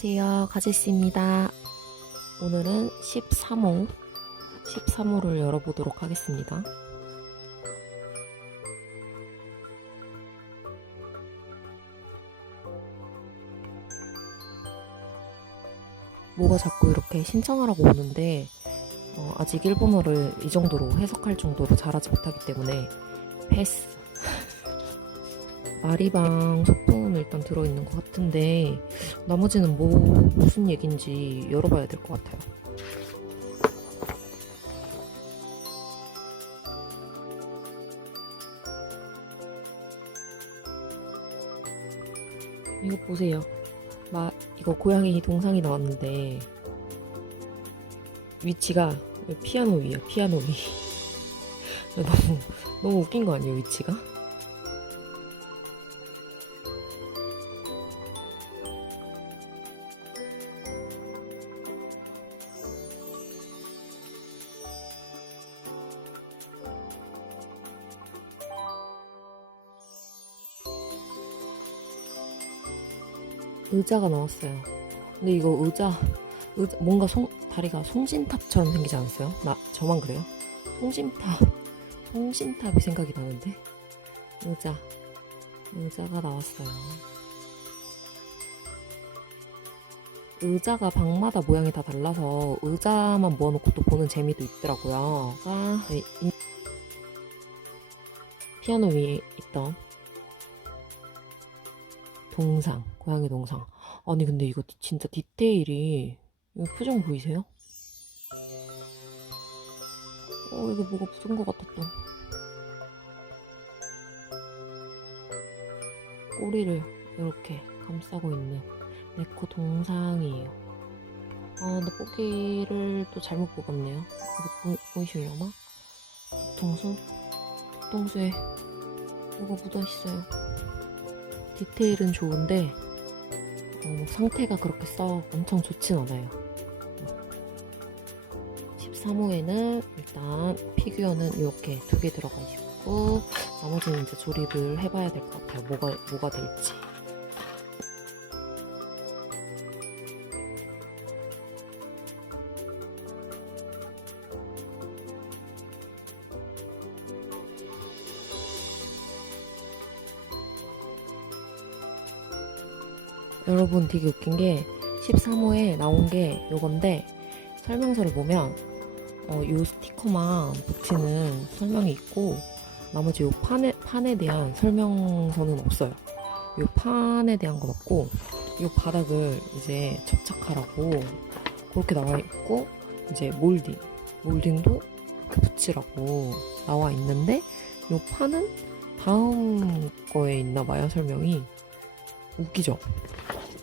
안녕하세요. 가지씨입니다. 오늘은 13호, 13호를 열어보도록 하겠습니다. 뭐가 자꾸 이렇게 신청하라고 오는데, 어, 아직 일본어를 이 정도로 해석할 정도로 잘하지 못하기 때문에 패스. 마리방 소품 일단 들어있는 것 같은데 나머지는 뭐 무슨 얘긴지 열어봐야 될 것 같아요. 이거 보세요. 마 이거 고양이 동상이 나왔는데 위치가 피아노 위야 피아노 위. 너무 너무 웃긴 거 아니에요 위치가? 의자가 나왔어요. 근데 이거 의자, 의자 뭔가 송, 다리가 송신탑처럼 생기지 않았어요? 나 저만 그래요? 송신탑, 송신탑이 생각이 나는데 의자, 의자가 나왔어요. 의자가 방마다 모양이 다 달라서 의자만 모아놓고 또 보는 재미도 있더라고요. 아, 네, 이- 피아노 위에 있던 동상, 고양이 동상. 아니, 근데 이거 진짜 디테일이, 이거 표정 보이세요? 어, 이게 뭐가 묻은 것 같아, 또. 꼬리를 이렇게 감싸고 있는 네코 동상이에요. 아, 근데 뽑기를 또 잘못 뽑았네요. 이거 보, 보이시려나? 뒤통수? 뒤통수에 뭐가 묻어있어요. 디테일은 좋은데 어, 상태가 그렇게 썩 엄청 좋진 않아요. 13호에는 일단 피규어는 이렇게 두 개 들어가 있고 나머지는 이제 조립을 해봐야 될 것 같아요. 뭐가 뭐가 될지. 여러분 되게 웃긴 게 13호에 나온 게 요건데 설명서를 보면 어, 요 스티커만 붙이는 설명이 있고 나머지 요 판에, 판에 대한 설명서는 없어요. 요 판에 대한 건 없고 요 바닥을 이제 접착하라고 그렇게 나와 있고 이제 몰딩 몰딩도 붙이라고 나와 있는데 요 판은 다음 거에 있나 봐요 설명이 웃기죠?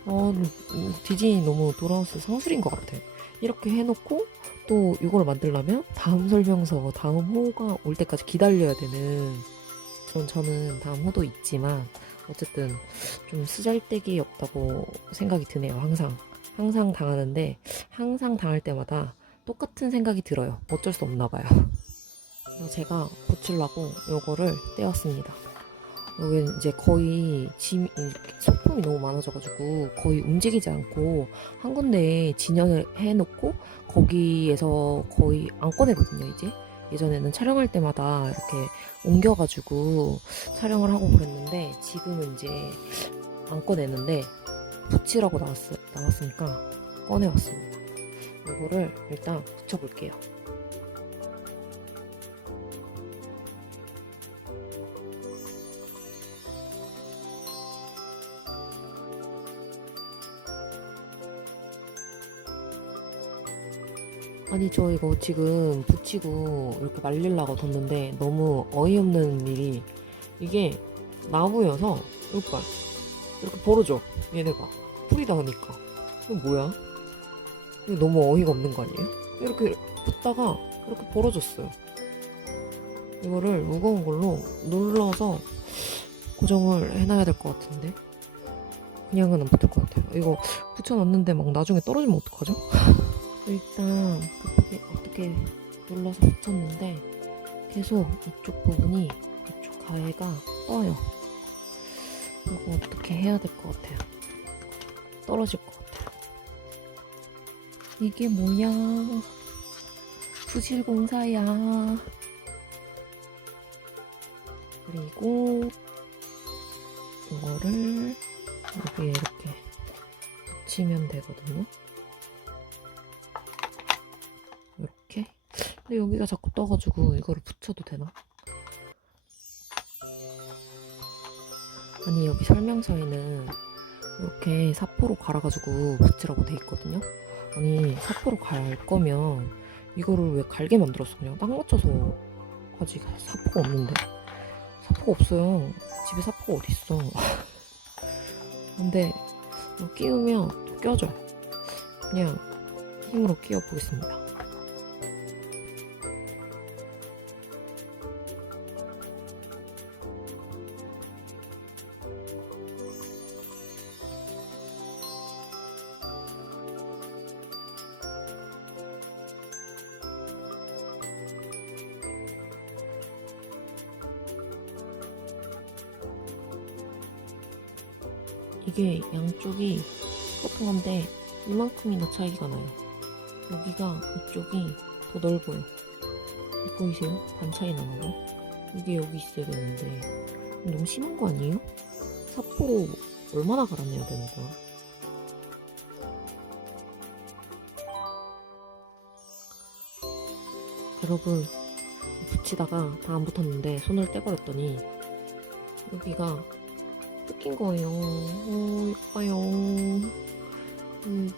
어, 음, 디즈니 너무 돌아와서 상술인 것 같아. 이렇게 해놓고 또 이걸 만들려면 다음 설명서, 다음 호가 올 때까지 기다려야 되는. 전 저는 다음 호도 있지만 어쨌든 좀 쓰잘데기 없다고 생각이 드네요. 항상 항상 당하는데 항상 당할 때마다 똑같은 생각이 들어요. 어쩔 수 없나 봐요. 제가 고치려고 요거를 떼었습니다. 여기 이제 거의 짐, 소품이 너무 많아져가지고 거의 움직이지 않고 한 군데에 진열을 해놓고 거기에서 거의 안 꺼내거든요, 이제. 예전에는 촬영할 때마다 이렇게 옮겨가지고 촬영을 하고 그랬는데 지금은 이제 안 꺼내는데 붙이라고 나왔, 나왔으니까 꺼내왔습니다. 이거를 일단 붙여볼게요. 아니 저 이거 지금 붙이고 이렇게 말리려고 뒀는데 너무 어이없는 일이 이게 나무여서 이거 봐 이렇게 벌어져 얘네가 풀이 닿으니까 이거 뭐야? 이거 너무 어이가 없는 거 아니에요? 이렇게 붙다가 이렇게 벌어졌어요 이거를 무거운 걸로 눌러서 고정을 해놔야 될 것 같은데 그냥은 안 붙을 것 같아요 이거 붙여놨는데 막 나중에 떨어지면 어떡하죠? 일단 급하게 어떻게 눌러서 붙였는데 계속 이쪽 부분이 이쪽 가해가 떠요. 이거 어떻게 해야 될 것 같아요. 떨어질 것 같아요. 이게 뭐야? 부실공사야. 그리고 이거를 여기에 이렇게 붙이면 되거든요. 근데 여기가 자꾸 떠가지고 이거를 붙여도 되나? 아니 여기 설명서에는 이렇게 사포로 갈아가지고 붙이라고 돼 있거든요. 아니 사포로 갈 거면 이거를 왜 갈게 만들었어? 그냥 딱 맞춰서 아직 사포가 없는데 사포가 없어요. 집에 사포가 어디 있어? 근데 끼우면 또 껴져. 그냥 힘으로 끼워 보겠습니다. 이게 양쪽이 똑같은 건데 이만큼이나 차이가 나요. 여기가 이쪽이 더 넓어요. 보이세요? 반 차이 나는 거? 이게 여기 있어야 되는데 너무 심한 거 아니에요? 사포로 얼마나 갈아내야 되는 거야? 여러분 붙이다가 다 안 붙었는데 손을 떼버렸더니 여기가 뜯긴 거예요. 어, 이거 봐요. 음,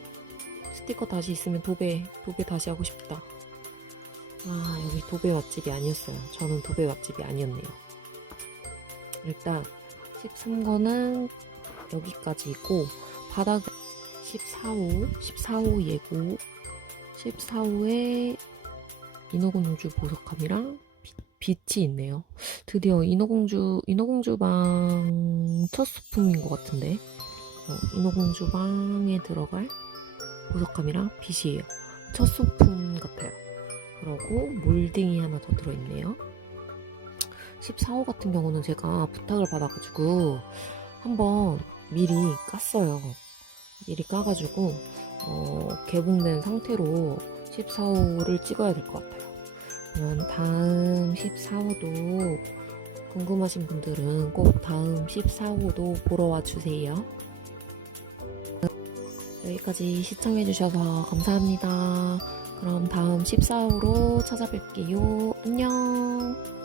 스티커 다시 있으면 도배, 도배 다시 하고 싶다. 아, 여기 도배 맛집이 아니었어요. 저는 도배 맛집이 아니었네요. 일단, 13권은 여기까지고, 바닥은 14호, 14호 예고, 14호에 인어공주 보석함이랑 빛, 빛이 있네요. 드디어 인어공주 인어공주 방 첫 소품인 것 같은데 어, 인어공주 방에 들어갈 보석감이랑 빛이에요. 첫 소품 같아요. 그리고 몰딩이 하나 더 들어있네요. 14호 같은 경우는 제가 부탁을 받아가지고 한번 미리 깠어요. 미리 까가지고 어, 개봉된 상태로 14호를 찍어야 될 것 같아요. 그러면 다음 14호도 궁금하신 분들은 꼭 다음 14호도 보러 와주세요. 여기까지 시청해주셔서 감사합니다. 그럼 다음 14호로 찾아뵐게요. 안녕!